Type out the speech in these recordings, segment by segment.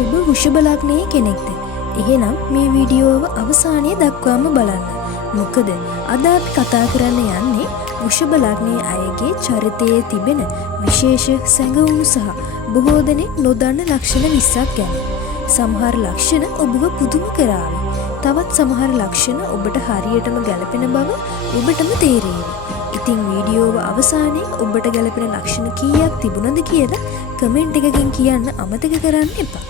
ඔබ වෘෂභ ලග්නයේ කෙනෙක්ද? එහෙනම් මේ වීඩියෝව අවසානයේ දක්වාම බලන්න. මොකද අද අපි කතා කරන්න යන්නේ වෘෂභ ලග්නයේ අයගේ චරිතයේ තිබෙන විශේෂ සැඟවුණු සහ බොහෝ දෙනෙක් නොදන්න ලක්ෂණ 20ක් ගැන. සමහර ලක්ෂණ ඔබව පුදුම කරાવી. තවත් සමහර ලක්ෂණ ඔබට හරියටම ගැලපෙන බව ඔබටම තේරෙවි. ඉතින් වීඩියෝව අවසානයේ ඔබට ගැලපෙන ලක්ෂණ කීයක් තිබුණද කියලා කමෙන්ට් එකකින් කියන්න අමතක කරන්න එපා.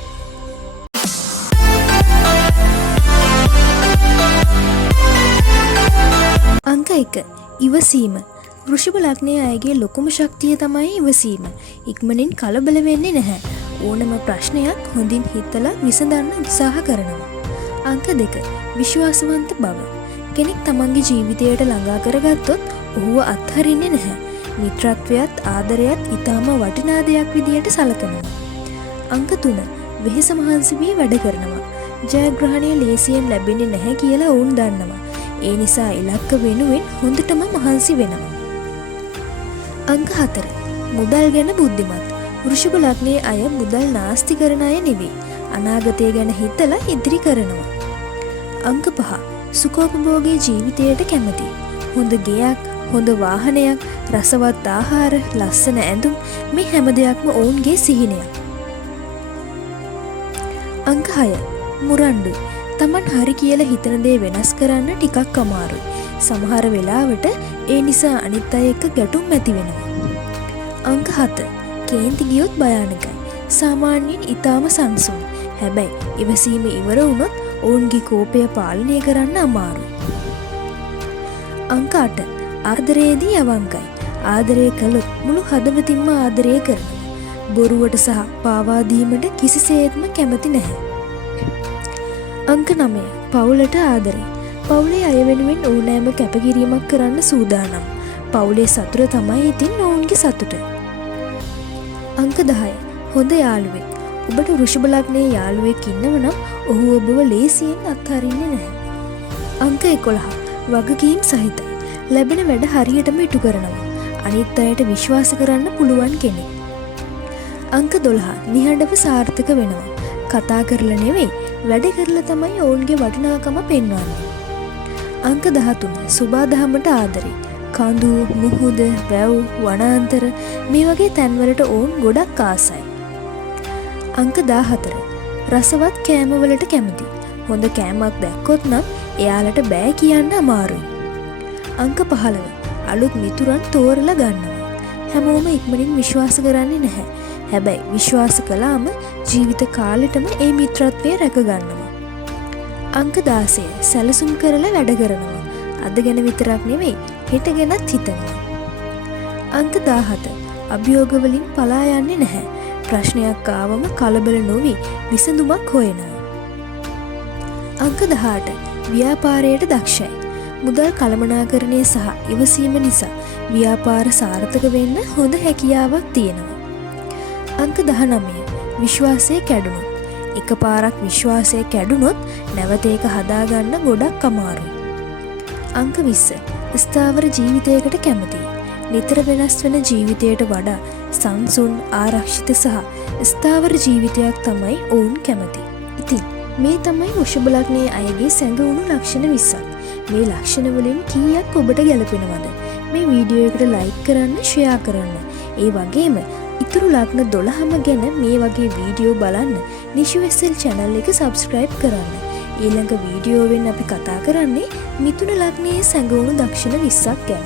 අංක 1. ඉවසීම. වෘෂභ ලග්නයේ අයගේ ලොකුම ශක්තිය තමයි ඉවසීම. ඉක්මනින් කලබල වෙන්නේ නැහැ. ඕනම ප්‍රශ්නයක් හොඳින් හිතලා විසඳන්න උත්සාහ කරනවා. අංක 2. විශ්වාසවන්ත බව. කෙනෙක් තමන්ගේ ජීවිතයට ළඟා කරගත්තොත් ඔහුව අත්හරින්නේ නැහැ. මිත්‍රත්වයත් ආදරයත් ඊටම වටිනා දෙයක් විදියට සැලකනවා. අංක 3. වෙහෙස මහන්සි වී වැඩ කරනවා. ජයග්‍රහණය ලේසියෙන් ලැබෙන්නේ නැහැ කියලා ඔවුන් දන්නවා. ඒ නිසා ඉලක්ක වෙනුවෙන් හොඳටම මහන්සි වෙනවා. අංක 4. මුදල් ගැන බුද්ධිමත්. වෘෂභ ලග්නයේ අය මුදල් නාස්ති කරන අය නෙවෙයි. අනාගතය ගැන හිතලා ඉදිරි කරනවා. අංක 5. සුඛෝපභෝගී ජීවිතයට කැමති. හොඳ ගෙයක්, හොඳ වාහනයක්, රසවත් ආහාර, ලස්සන ඇඳුම් මේ හැම දෙයක්ම ඔවුන්ගේ සිහිනයක්. අංක 6. මුරණ්ඩු. තමන් හරි කියලා හිතන දේ වෙනස් කරන්න ටිකක් අමාරුයි. සමහර වෙලාවට ඒ නිසා අනිත් අය එක්ක ගැටුම් ඇති වෙනවා. අංක 7. කේන්ති ගියොත් භයානකයි. සාමාන්‍යයෙන් ඊටාම සංසුන්. හැබැයි ඉවසීම ඉවර වුණොත් ඔවුන්ගේ කෝපය පාලනය කරන්න අමාරුයි. අංක 8. ආදරයේදී අවංකයි. ආදරය කළොත් මුළු හදවතින්ම ආදරය කරනවා. බොරුවට සහ පාවා දීමට කිසිසේත්ම කැමති නැහැ. අංක 9. පවුලට ආදරේ. පවුලේ අය වෙනුවෙන් ඕනෑම කැපකිරීමක් කරන්න සූදානම්. පවුලේ සතුට තමයි ඉතින් ඔවුන්ගේ සතුට. අංක 10. හොඳ යාළුවෙක්. ඔබට වෘෂභ ලග්නයේ යාළුවෙක් ඉන්නව නම් ඔහු ඔබව ලේසියෙන් අත්හරින්නේ නැහැ. අංක 11. වගකීම් සහිතයි. ලැබෙන වැඩ හරියටම ඉටු කරනවා. අනිත් අයට විශ්වාස කරන්න පුළුවන් කෙනෙක්. අංක 12. නිහඬව සාර්ථක වෙනවා. කතා කරලා නෙවෙයි වැඩ කරලා තමයි ඔවුන්ගේ වටිනාකම පෙන්වන්නේ. අංක 13. සුබාදහමට ආදරේ. කඳු, මුහුද, වැව්, වනාන්තර මේ වගේ තැන්වලට ඔවුන් ගොඩක් ආසයි. අංක 14. රසවත් කෑමවලට කැමති. හොඳ කෑමක් දැක්කොත් නම් එයාලට බෑ කියන්න අමාරුයි. අංක 15. අලුත් මිතුරන් තෝරලා ගන්නවා. හැමෝම ඉක්මනින් විශ්වාස කරන්නේ නැහැ. හැබැයි විශ්වාස කළාම ජීවිත කාලෙටම ඒ මිත්‍රත්වය රැක ගන්නවා. අංක 16. සැලසුම් කරලා වැඩ කරනවා. අද ගැන විතරක් නෙවෙයි හෙට ගැනත් හිතනවා. අංක 17. අභියෝග වලින් පලා යන්නේ නැහැ. ප්‍රශ්නයක් ආවම කලබල නොවි විසඳුමක් හොයනවා. අංක 18. ව්‍යාපාරයට දක්ෂයි. මුදල් කළමනාකරණය සහ ඉවසීම නිසා ව්‍යාපාර සාර්ථක වෙන්න හොඳ හැකියාවක් තියෙනවා. අංක 19. විශ්වාසය කැඩුණොත්. එකපාරක් විශ්වාසය කැඩුණොත් නැවත ඒක හදාගන්න ගොඩක් අමාරුයි. අංක 20. ස්ථාවර ජීවිතයකට කැමතියි. නිතර වෙනස් වෙන ජීවිතයට වඩා සංසුන්, ආරක්ෂිත සහ ස්ථාවර ජීවිතයක් තමයි ඔවුන් කැමති. ඉතින් මේ තමයි වෘෂභ ලග්නයේ අයගේ සැඟවුණු ලක්ෂණ 20ක්. මේ ලක්ෂණ වලින් කීයක් ඔබට ගැලපෙනවද? මේ වීඩියෝ එකට ලයික් කරන්න, ෂෙයා කරන්න. ඒ වගේම ඉතුරු ලග්න 12ම ගැන මේ වගේ වීඩියෝ බලන්න නිෂුවෙස්සල් channel එක subscribe කරන්න. ඊළඟ වීඩියෝවෙන් අපි කතා කරන්නේ මිථුන ලග්නයේ සැඟවුණු ලක්ෂණ 20ක් ගැන.